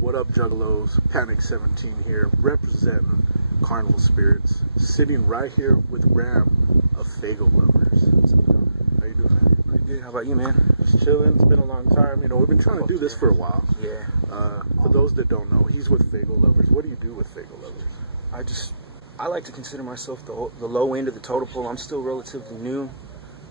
What up, Juggalos? Panic 17 here, representing Carnival Spirits, sitting right here with RAM of Faygoluvers. How you doing, man? Pretty good. How about you, man? Just chilling. It's been a long time. You know, we've been trying to do this for a while. Yeah. For those that don't know, he's with Faygoluvers. What do you do with Faygoluvers? I like to consider myself the low end of the totem pole. I'm still relatively new.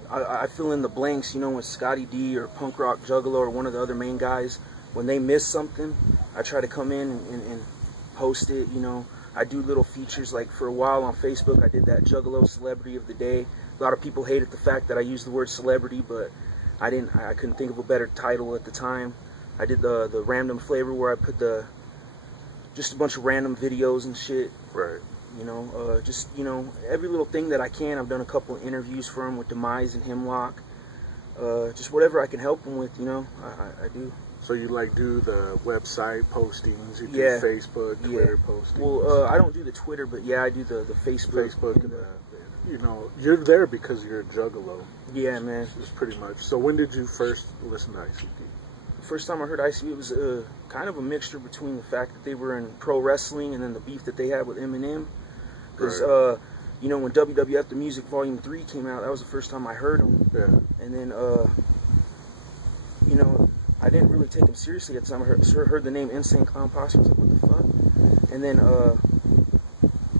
I fill in the blanks, you know, when Scotty D or Punk Rock Juggalo or one of the other main guys, when they miss something, I try to come in and post it, you know. I do little features, like for a while on Facebook, I did that Juggalo Celebrity of the Day. A lot of people hated the fact that I used the word celebrity, but I couldn't think of a better title at the time. I did the random flavor where I put just a bunch of random videos and shit. Right. You know, just, you know, every little thing that I can. I've done a couple of interviews for him with Demise and Hemlock. Just whatever I can help him with, you know, I do. So you like do the website postings, you do Facebook, Twitter postings? Well, I don't do the Twitter, but yeah, I do the Facebook. And you know, you're there because you're a Juggalo. Yeah, man. It's pretty much. So when did you first listen to ICP? The first time I heard ICP, it was kind of a mixture between the fact that they were in pro wrestling and then the beef that they had with Eminem. Because, you know, when WWF The Music Volume 3 came out, that was the first time I heard him. Yeah. And then, you know, I didn't really take him seriously at the time. I heard the name Insane Clown Posse. I was like, what the fuck? And then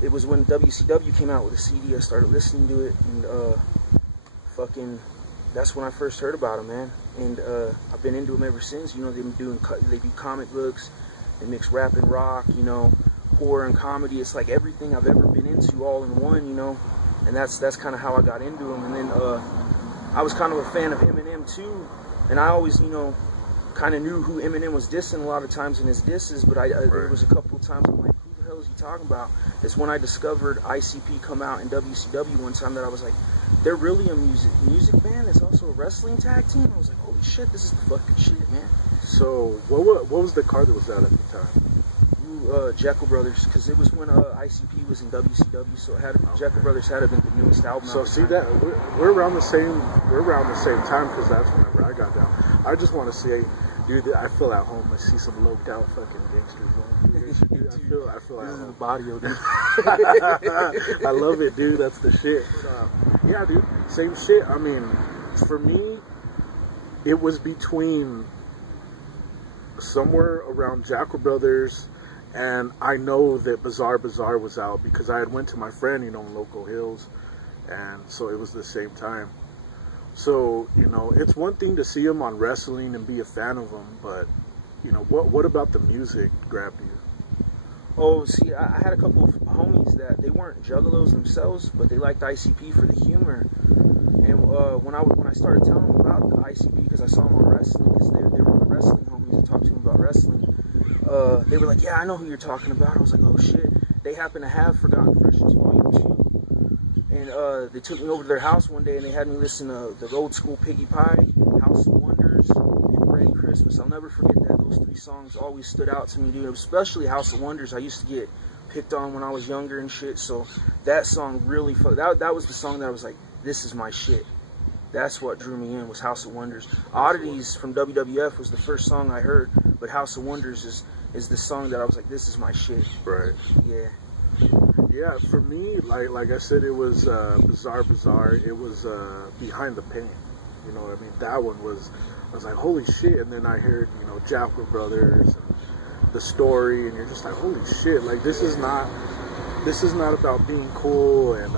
it was when WCW came out with a CD, I started listening to it, and fucking, that's when I first heard about him, man. And I've been into him ever since. You know, they do comic books, they mix rap and rock, you know, horror and comedy. It's like everything I've ever been into all in one, you know. And that's kind of how I got into him. And then I was kind of a fan of Eminem too, and I always, you know, kind of knew who Eminem was dissing a lot of times in his disses, but there was a couple of times I'm like, who the hell is he talking about? It's when I discovered ICP come out in WCW one time that I was like, they're really a music band that's also a wrestling tag team? I was like, holy shit, this is the fucking shit, man. So what was the card that was out at the time? Jekyll Brothers, because it was when ICP was in WCW, so it had Jekyll Brothers had to have been the newest album. So see that we're around the same time, because that's whenever I got down. I just want to say, dude, I feel at home. I see some loped out fucking gangsters. Dude, I feel at home. The body, dude. I love it, dude. That's the shit. Yeah, dude. Same shit. I mean, for me, it was between somewhere around Jekyll Brothers. And I know that Bizarre was out because I had went to my friend, you know, in Local Hills, and so it was the same time. So, you know, it's one thing to see him on wrestling and be a fan of him, but, you know, what about the music grabbed you? Oh, see, I had a couple of homies that they weren't juggalos themselves, but they liked ICP for the humor. And when I started telling them about the ICP, because I saw them on wrestling, because they were the wrestling homies, I talked to them about wrestling. They were like, yeah, I know who you're talking about. I was like, oh shit. They happen to have Forgotten Freshness Volume 2. And they took me over to their house one day and they had me listen to the old school Piggy Pie, House of Wonders, and Merry Christmas. I'll never forget that. Those three songs always stood out to me, dude. Especially House of Wonders. I used to get picked on when I was younger and shit. So that song really, that was the song that I was like, this is my shit. That's what drew me in, was House of Wonders. Oddities from WWF was the first song I heard, but House of Wonders is the song that I was like, this is my shit. Right. Yeah. Yeah, for me, like I said, it was Bizarre. It was Behind the Pain. You know what I mean? That one was, I was like, holy shit. And then I heard, you know, Jekyll Brothers and the story, and you're just like, holy shit. Like, this is not about being cool and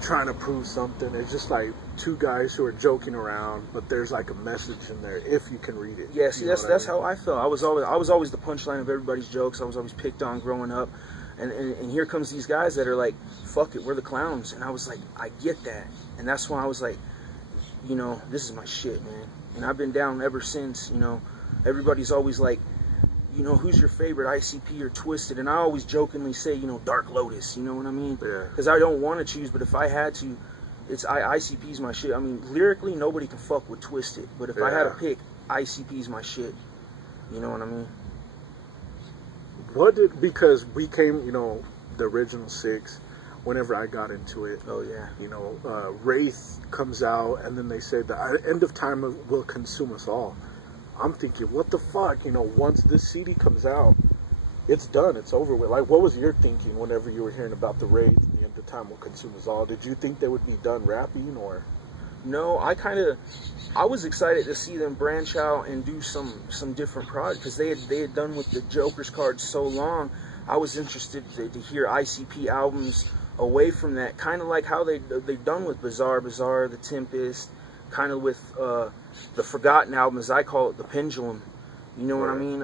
trying to prove something. It's just like two guys who are joking around, but there's like a message in there if you can read it. Yeah, see, that's how I felt. I was always the punchline of everybody's jokes. I was always picked on growing up, and here comes these guys that are like, fuck it, we're the clowns. And I was like, I get that, and that's why I was like, you know, this is my shit, man. And I've been down ever since. You know, everybody's always like, you know, who's your favorite, ICP or Twisted? And I always jokingly say, you know, Dark Lotus, you know what I mean? Yeah. Because I don't want to choose, but if I had to, ICP's my shit. I mean, lyrically, nobody can fuck with Twisted, but if I had to pick, ICP's my shit. You know what I mean? Because we came, you know, the original 6, whenever I got into it. Oh, yeah. You know, Wraith comes out, and then they say the end of time will consume us all. I'm thinking, what the fuck? You know, once this CD comes out, it's done. It's over with. Like, what was your thinking whenever you were hearing about the raids and the end of time will consume us all? Did you think they would be done rapping, or? No, I was excited to see them branch out and do some different projects, because they had done with the Joker's cards so long. I was interested to hear ICP albums away from that, kind of like how they've done with Bizarre, The Tempest, kind of with the Forgotten album, as I call it, the Pendulum. You know what I mean?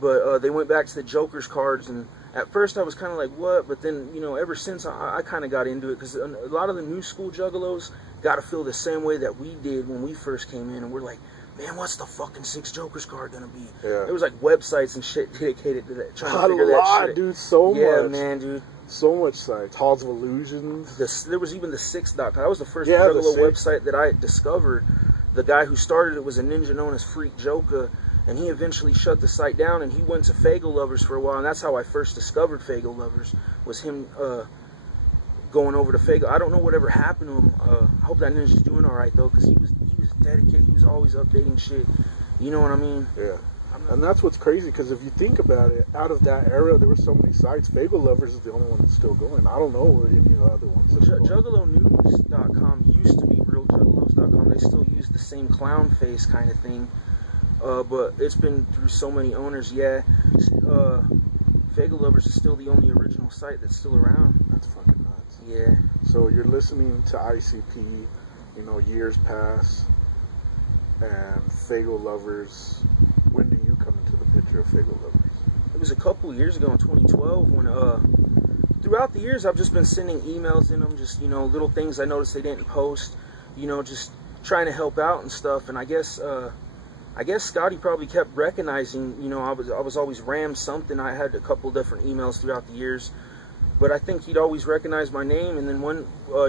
But they went back to the Joker's cards, and at first I was kind of like, what? But then, you know, ever since I kind of got into it, because a lot of the new school juggalos got to feel the same way that we did when we first came in, and we're like, man, what's the fucking 6 Joker's card gonna be? Yeah. There was like websites and shit dedicated to that. Trying to figure that shit. Dude, so much. Yeah, man, dude. So much sites. Halls of Illusions. There was even the 6.com. That was the first juggalo website that I discovered. The guy who started it was a ninja known as Freak Joka, and he eventually shut the site down, and he went to Faygoluvers for a while, and that's how I first discovered Faygoluvers, was him going over to Faygo. I don't know whatever happened to him. I hope that ninja's doing all right, though, because he was dedicated. He was always updating shit. You know what I mean? Yeah. And that's what's crazy, because if you think about it, out of that era, there were so many sites. Faygoluvers is the only one that's still going. I don't know any of the other ones. Well, JuggaloNews.com used to be RealJuggalos.com. They still use the same clown face kind of thing. But it's been through so many owners. Yeah. Faygoluvers is still the only original site that's still around. That's fucking nuts. Yeah. So you're listening to ICP, you know, years pass, and Faygoluvers. When do you come into the picture of Faygoluvers? It was a couple years ago in 2012 when, throughout the years, I've just been sending emails in them, just, you know, little things I noticed they didn't post, you know, just trying to help out and stuff. And I guess Scotty probably kept recognizing, you know, I was always RAM something. I had a couple different emails throughout the years, but I think he'd always recognize my name. And then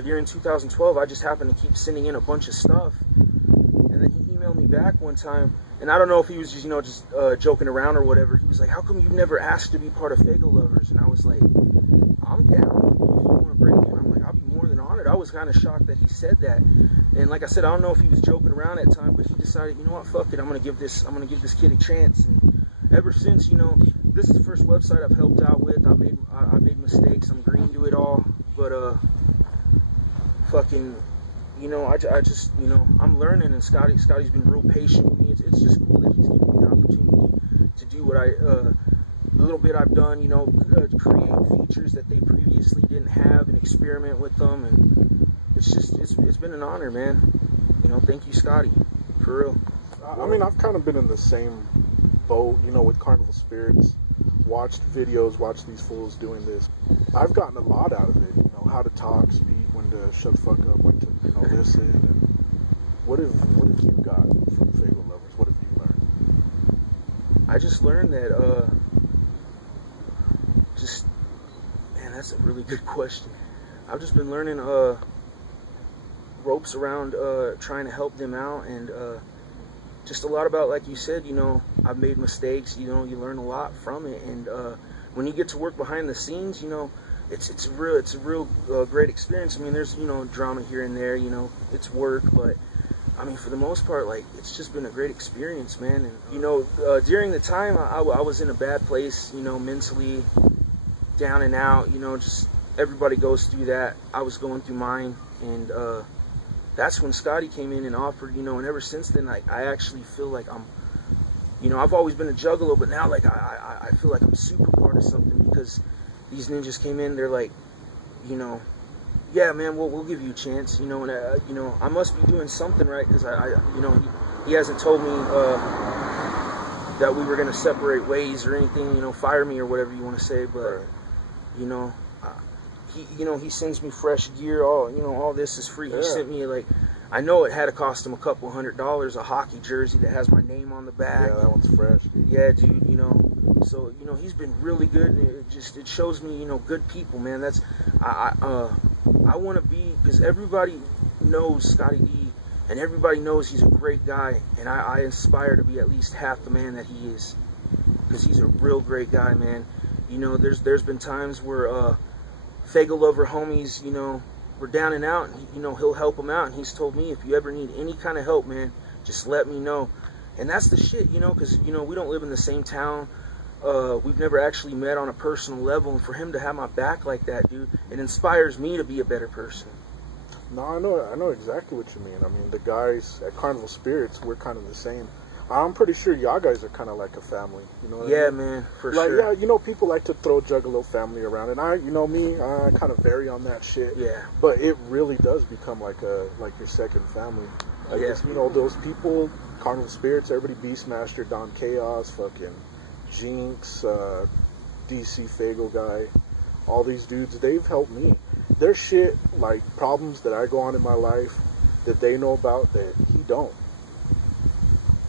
during 2012, I just happened to keep sending in a bunch of stuff, and then he emailed me back one time. And I don't know if he was just, you know, just joking around or whatever. He was like, how come you've never asked to be part of Faygoluvers? And I was like, I'm down. If you want to bring me in, I'm like, I'll be more than honored. I was kind of shocked that he said that. And like I said, I don't know if he was joking around at the time, but he decided, you know what, fuck it, I'm gonna give this kid a chance. And ever since, you know, this is the first website I've helped out with. I made mistakes. I'm green to it all, but fucking, you know, I just, you know, I'm learning, and Scotty's been real patient with me. It's just cool that he's giving me the opportunity to do what the little bit I've done, you know, create features that they previously didn't have and experiment with them. And it's been an honor, man. You know, thank you, Scotty, for real. I mean, I've kind of been in the same boat, you know, with CarnivalSpirits. Watched videos, watched these fools doing this. I've gotten a lot out of it, you know, how to talk, speak, when to shut the fuck up, when to, you know, listen. And what have you got from Faygoluvers? What have you learned? I just learned that, man, that's a really good question. I've just been learning ropes around trying to help them out, and just a lot about, like you said, you know, I've made mistakes, you know, you learn a lot from it. And when you get to work behind the scenes, you know, it's a real great experience. I mean, there's, you know, drama here and there, you know, it's work, but I mean, for the most part, like, it's just been a great experience, man. And, you know, during the time I was in a bad place, you know, mentally down and out, you know, just everybody goes through that. I was going through mine, and that's when Scotty came in and offered, you know, and ever since then, like, I actually feel like I'm, you know, I've always been a juggalo, but now, like, I feel like I'm super part of something, because these ninjas came in, they're like, you know, yeah, man, we'll give you a chance, you know, and, you know, I must be doing something right, because you know, he hasn't told me that we were going to separate ways or anything, you know, fire me or whatever you want to say, but, you know, he sends me fresh gear. All this is free. Yeah. He sent me, like, I know it had to cost him a couple $100, a hockey jersey that has my name on the back. Yeah, that one's fresh. Yeah, dude. You know, so, you know, he's been really good. And it shows me, you know, good people, man. That's I want to be, because everybody knows Scotty D, and everybody knows he's a great guy, and I aspire to be at least half the man that he is, because he's a real great guy, man. You know, there's been times where Faygoluver homies, you know, we're down and out, and you know, he'll help them out. And he's told me, if you ever need any kind of help, man, just let me know. And that's the shit, you know, because, you know, we don't live in the same town. We've never actually met on a personal level, and for him to have my back like that, dude, it inspires me to be a better person. No, I know exactly what you mean. I mean, the guys at CarnivalSpirits, we're kind of the same. I'm pretty sure y'all guys are kind of like a family, you know what I mean? Man, for like, sure. Yeah, you know, people like to throw Juggalo family around, and you know me, I kind of vary on that shit. Yeah. But it really does become like your second family. Like, you know, those people, CarnivalSpirits, everybody, Beastmaster, Don Chaos, fucking Jinx, DC Faygo guy, all these dudes, they've helped me. There's shit, like problems that I go on in my life that they know about that he don't.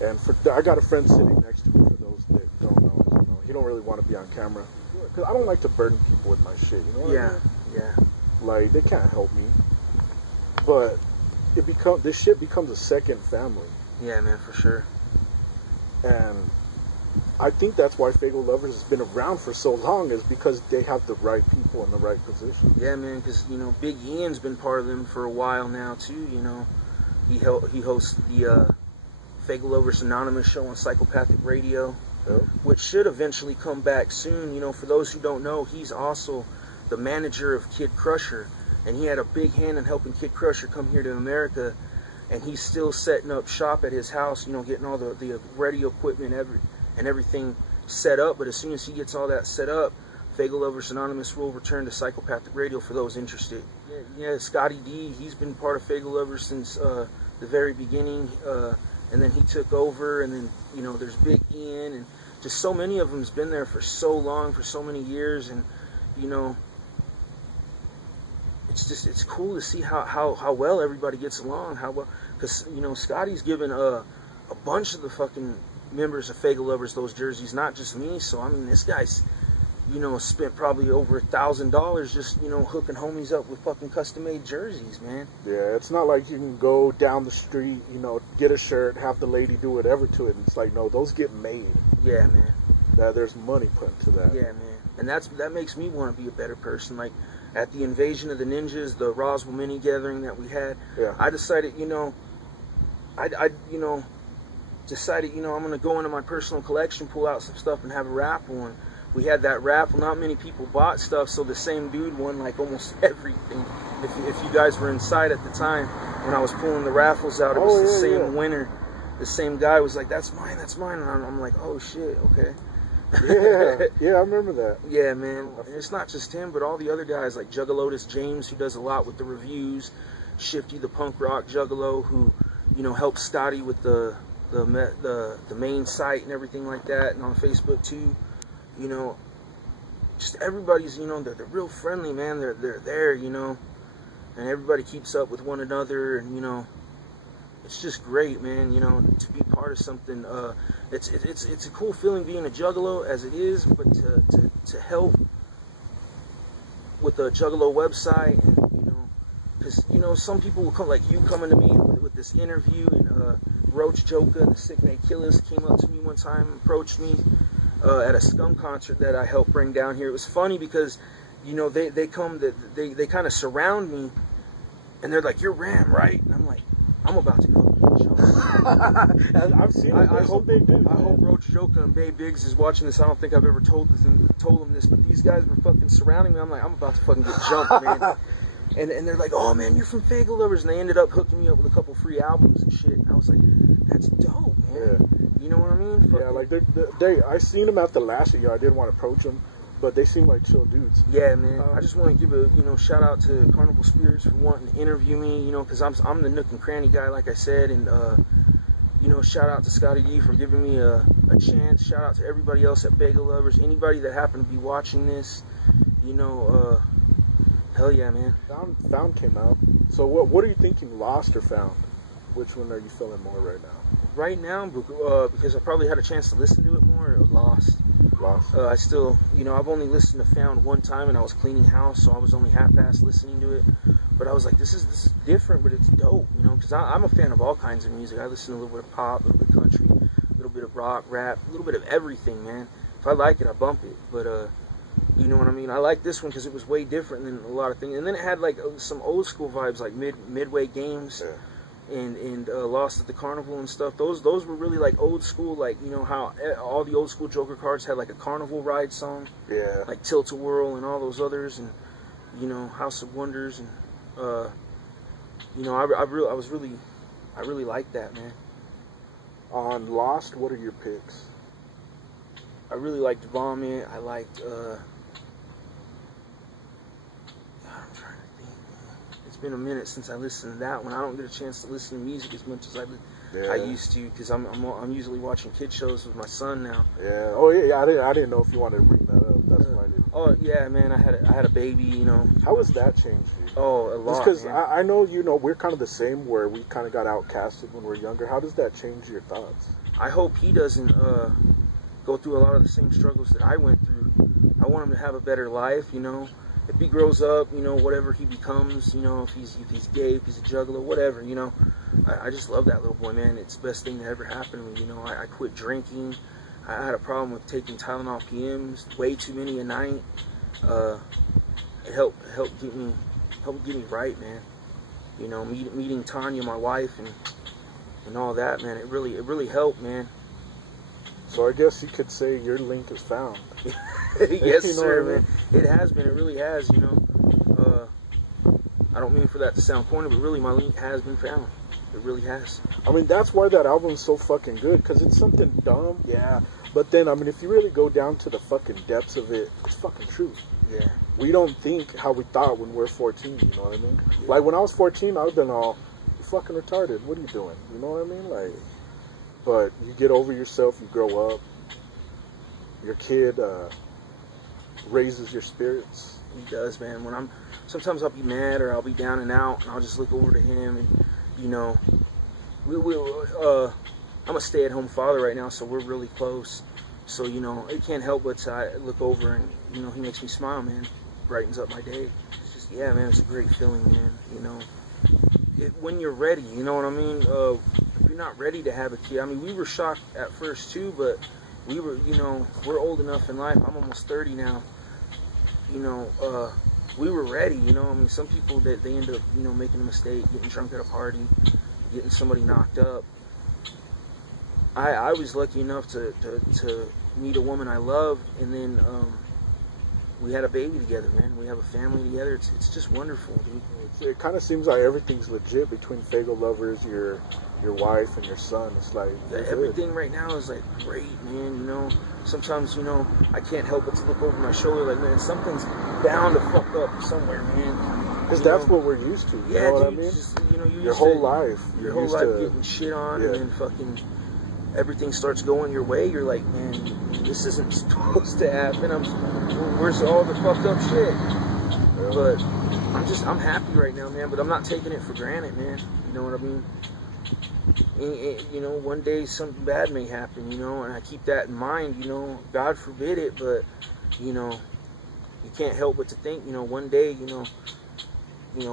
And I got a friend sitting next to me, for those that don't know. You know, he don't really want to be on camera. Because I don't like to burden people with my shit, you know what I mean? Yeah. Like, they can't help me. But this shit becomes a second family. Yeah, man, for sure. And I think that's why Faygoluvers has been around for so long, is because they have the right people in the right position. Yeah, man, because, you know, Big Ian's been part of them for a while now, too, you know. He hosts the Faygoluvers Anonymous show on Psychopathic Radio, which should eventually come back soon. You know, for those who don't know, he's also the manager of Kid Crusher, and he had a big hand in helping Kid Crusher come here to America, and he's still setting up shop at his house, you know, getting all the radio equipment and everything set up. But as soon as he gets all that set up, Faygoluvers Anonymous will return to Psychopathic Radio for those interested. Yeah, Scotty D, he's been part of Faygoluvers since the very beginning, and then he took over, and then, you know, there's Big Ian, and just so many of them's been there for so long, for so many years, and, you know, it's cool to see how well everybody gets along, how well, because, you know, Scotty's given a bunch of the fucking members of Faygoluvers those jerseys, not just me. So I mean, this guy's, you know, spent probably over $1,000 just, you know, hooking homies up with fucking custom-made jerseys, man. Yeah, it's not like you can go down the street, you know, get a shirt, have the lady do whatever to it, and it's like, no, those get made. Yeah, man. There's money put into that. Yeah, man. And that makes me want to be a better person. Like, at the Invasion of the Ninjas, the Roswell mini gathering that we had, I decided, you know, decided, you know, I'm going to go into my personal collection, pull out some stuff, and have a raffle. And we had that raffle. Not many people bought stuff, so the same dude won, like, almost everything. If you guys were inside at the time when I was pulling the raffles out, it was the same winner. The same guy was like, that's mine, and I'm like, oh, shit, okay. Yeah, I remember that. Yeah, man. And it's not just him, but all the other guys, like Juggalotus James, who does a lot with the reviews, Shifty the punk rock Juggalo, who, you know, helps Scotty with the main site and everything like that, and on Facebook too. You know, just everybody's, you know, they're real friendly, man. They're there, you know, and everybody keeps up with one another, and, you know, it's just great, man, you know, to be part of something. It's a cool feeling being a Juggalo as it is, but to help with the Juggalo website, and, you know, because, you know, some people will come, like you coming to me with this interview, and Roach Joka, the Sick Made Killers, came up to me one time, approached me at a Scum concert that I helped bring down here. It was funny because, you know, they kind of surround me, and they're like, "You're Ram, right?" And I'm like, I'm about to go jump. I've seen it. I hope Roach Joka and Bay Biggs is watching this. I don't think I've ever told them this, but these guys were fucking surrounding me. I'm like, I'm about to fucking get jumped, man. And they're like, oh, man, you're from Faygoluvers. And they ended up hooking me up with a couple free albums and shit. And I was like, that's dope, man. Yeah. You know what I mean? Yeah, like, I seen them at the last year. I did want to approach them, but they seem like chill dudes. Yeah, man. I just want to give a, you know, shout out to CarnivalSpirits for wanting to interview me, you know, because I'm the nook and cranny guy, like I said. And, you know, shout out to Scotty D for giving me a chance. Shout out to everybody else at Faygoluvers. Anybody that happened to be watching this, you know, hell yeah, man. Found came out. So what are you thinking, lost or found? Which one are you feeling more right now? Right now, because I probably had a chance to listen to it more, lost. Lost. I still, you know, I've only listened to Found one time, and I was cleaning house, so I was only half-assed listening to it. But I was like, this is different, but it's dope, you know, because I'm a fan of all kinds of music. I listen to a little bit of pop, a little bit of country, a little bit of rock, rap, a little bit of everything, man. If I like it, I bump it. But, you know what I mean? I like this one because it was way different than a lot of things. And then it had, like, some old school vibes, like Midway Games. Yeah. and Lost at the Carnival and stuff. Those were really like old school, like, you know how all the old school Joker cards had like a carnival ride song. Yeah. Like Tilt-A-Whirl and all those others, and you know, House of Wonders, and you know, I really liked that, man. On Lost, what are your picks? I really liked Vomit. I liked God, I'm trying to think, man. It's been a minute since I listened to that one. I don't get a chance to listen to music as much as I used to, because I'm usually watching kid shows with my son now. Yeah. Oh yeah. I didn't know if you wanted to bring that up. That's why I didn't. Oh yeah, man. I had a baby, you know. How has that changed you? Oh, a lot. Just because I know, you know, we're kind of the same, where we kind of got outcasted when we were younger. How does that change your thoughts? I hope he doesn't go through a lot of the same struggles that I went through. I want him to have a better life, you know. If he grows up, you know, whatever he becomes, you know, if he's gay, if he's a juggler, whatever, you know. I just love that little boy, man. It's the best thing that ever happened to me, you know. I quit drinking. I had a problem with taking Tylenol PMs, way too many a night. It helped get me right, man. You know, meeting Tanya, my wife, and all that, man. It really helped, man. So I guess you could say your link is found. Yes, you know sir, what I mean? man. It has been. It really has, you know. I don't mean for that to sound corny, but really my link has been found. It really has. I mean, that's why that album's so fucking good, because it's something dumb, yeah. But then, I mean, if you really go down to the fucking depths of it, it's fucking true. Yeah. We don't think how we thought when we're 14, you know what I mean? Yeah. Like, when I was 14, I would have been all, you fucking retarded, what are you doing? You know what I mean? Like, but you get over yourself, you grow up, your kid raises your spirits. He does, man. Sometimes I'll be mad or I'll be down and out, and I'll just look over to him, and, you know, I'm a stay-at-home father right now, so we're really close. So, you know, it can't help but I look over and, you know, he makes me smile, man. Brightens up my day. It's just, yeah, man, it's a great feeling, man. You know, when you're ready, you know what I mean? If you're not ready to have a kid, I mean, we were shocked at first too, but we were, you know, we're old enough in life. I'm almost 30 now. You know, we were ready, you know. I mean, some people, they end up, you know, making a mistake, getting drunk at a party, getting somebody knocked up. I was lucky enough to meet a woman I love, and then we had a baby together, man. We have a family together. It's just wonderful, dude. It kind of seems like everything's legit between Faygoluvers, your wife, and your son. It's like everything right now is like great, man. You know, sometimes, you know, I can't help but to look over my shoulder, like, man, something's bound to fuck up somewhere, man. Because that's what we're used to. You know what I mean? Just, you know, your whole life, your whole life getting shit on, and then fucking everything starts going your way. You're like, man, this isn't supposed to happen. Where's all the fucked up shit? Yeah. But I'm happy right now, man. But I'm not taking it for granted, man. You know what I mean? You know, one day something bad may happen, you know, and I keep that in mind, you know, God forbid it, but, you know, you can't help but to think, you know, one day, you know,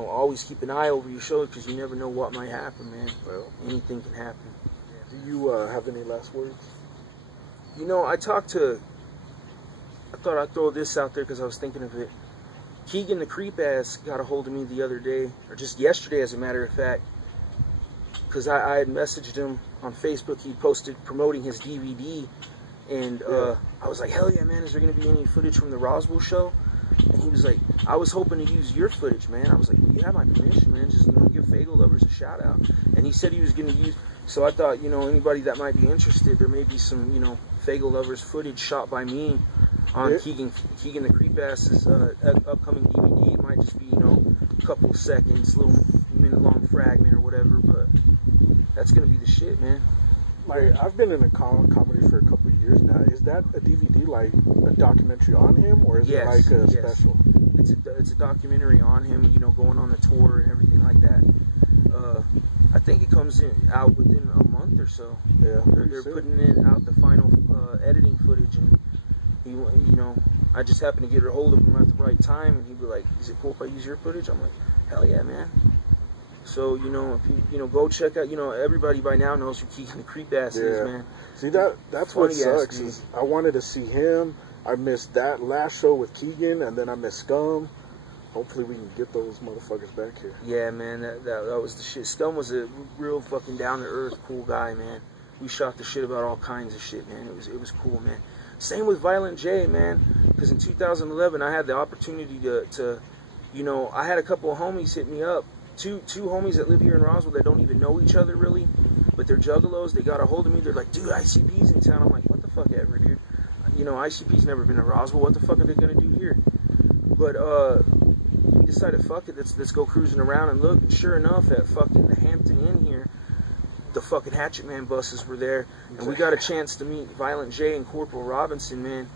always keep an eye over your shoulder, because you never know what might happen, man. Well, anything can happen. Do you have any last words? You know, I thought I'd throw this out there because I was thinking of it. Keegan the creep ass got a hold of me the other day, or just yesterday as a matter of fact, because I had messaged him on Facebook. He posted promoting his DVD, and I was like, hell yeah, man, is there going to be any footage from the Roswell show? And he was like, I was hoping to use your footage, man. I was like, well, you have my permission, man. Just, you know, give Faygolovers a shout out. And he said he was going to use, so I thought, you know, anybody that might be interested, there may be some, you know, Faygolovers footage shot by me on Keegan the Creep Ass's upcoming DVD. It might just be, you know, a couple seconds, little minute-long fragment or whatever, but that's going to be the shit, man. Like, I've been in a comedy for a couple of years now. Is that a DVD, like a documentary on him, or is it like a special? It's a documentary on him, you know, going on the tour and everything like that. I think it comes out within a month or so. Yeah, they're putting out the final editing footage, and he, you know, I just happened to get a hold of him at the right time, and he'd be like, "Is it cool if I use your footage?" I'm like, "Hell yeah, man." So, you know, if you know, go check out, you know, everybody by now knows who Keegan the Creep Ass is, man. See, that's what sucks is I wanted to see him. I missed that last show with Keegan, and then I missed Scum. hopefully we can get those motherfuckers back here. Yeah, man, that was the shit. Scum was a real fucking down-to-earth, cool guy, man. We shot the shit about all kinds of shit, man. It was cool, man. Same with Violent J, man. Because in 2011, I had the opportunity to, you know, I had a couple of homies hit me up. Two homies that live here in Roswell that don't even know each other really, but they're juggalos. They got a hold of me. They're like, dude, ICP's in town. I'm like, what the fuck ever, dude? You know, ICP's never been to Roswell. What the fuck are they gonna do here? But we decided, fuck it, let's go cruising around and look. And sure enough, at fucking the Hampton Inn here, the fucking Hatchet Man buses were there, and we got a chance to meet Violent J and Corporal Robinson, man.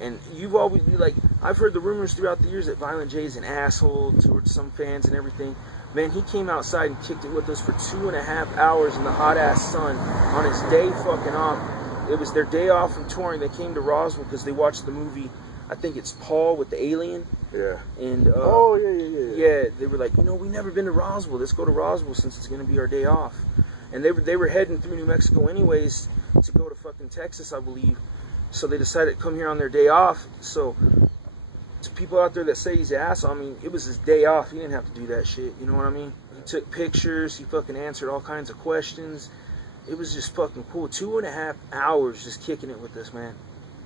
And you've always, like, I've heard the rumors throughout the years that Violent J is an asshole towards some fans and everything. Man, he came outside and kicked it with us for 2.5 hours in the hot-ass sun on his day fucking off. It was their day off from touring. They came to Roswell because they watched the movie, I think it's Paul with the alien. Yeah. And, oh, yeah. Yeah, they were like, you know, we never been to Roswell. Let's go to Roswell since it's going to be our day off. And they were heading through New Mexico anyways to go to fucking Texas, I believe. So they decided to come here on their day off. So to people out there that say he's an asshole, I mean, it was his day off. He didn't have to do that shit. You know what I mean? He took pictures. He fucking answered all kinds of questions. It was just fucking cool. 2.5 hours just kicking it with us, man.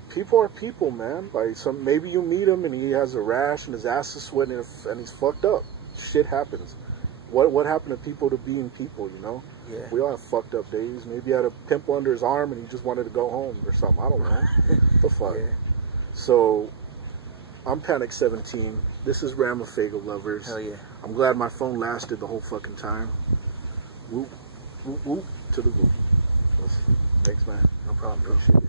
People are people, man. Like, maybe you meet him and he has a rash and his ass is sweating and he's fucked up. Shit happens. What happened to people to being people, you know? Yeah. We all have fucked up days. Maybe he had a pimple under his arm and he just wanted to go home or something. I don't know. The fuck. Yeah. So, I'm Panic 17. This is RAM of Faygoluvers. Hell yeah. I'm glad my phone lasted the whole fucking time. Whoop, whoop, whoop to the whoop. Thanks, man. No problem, bro. Appreciate it.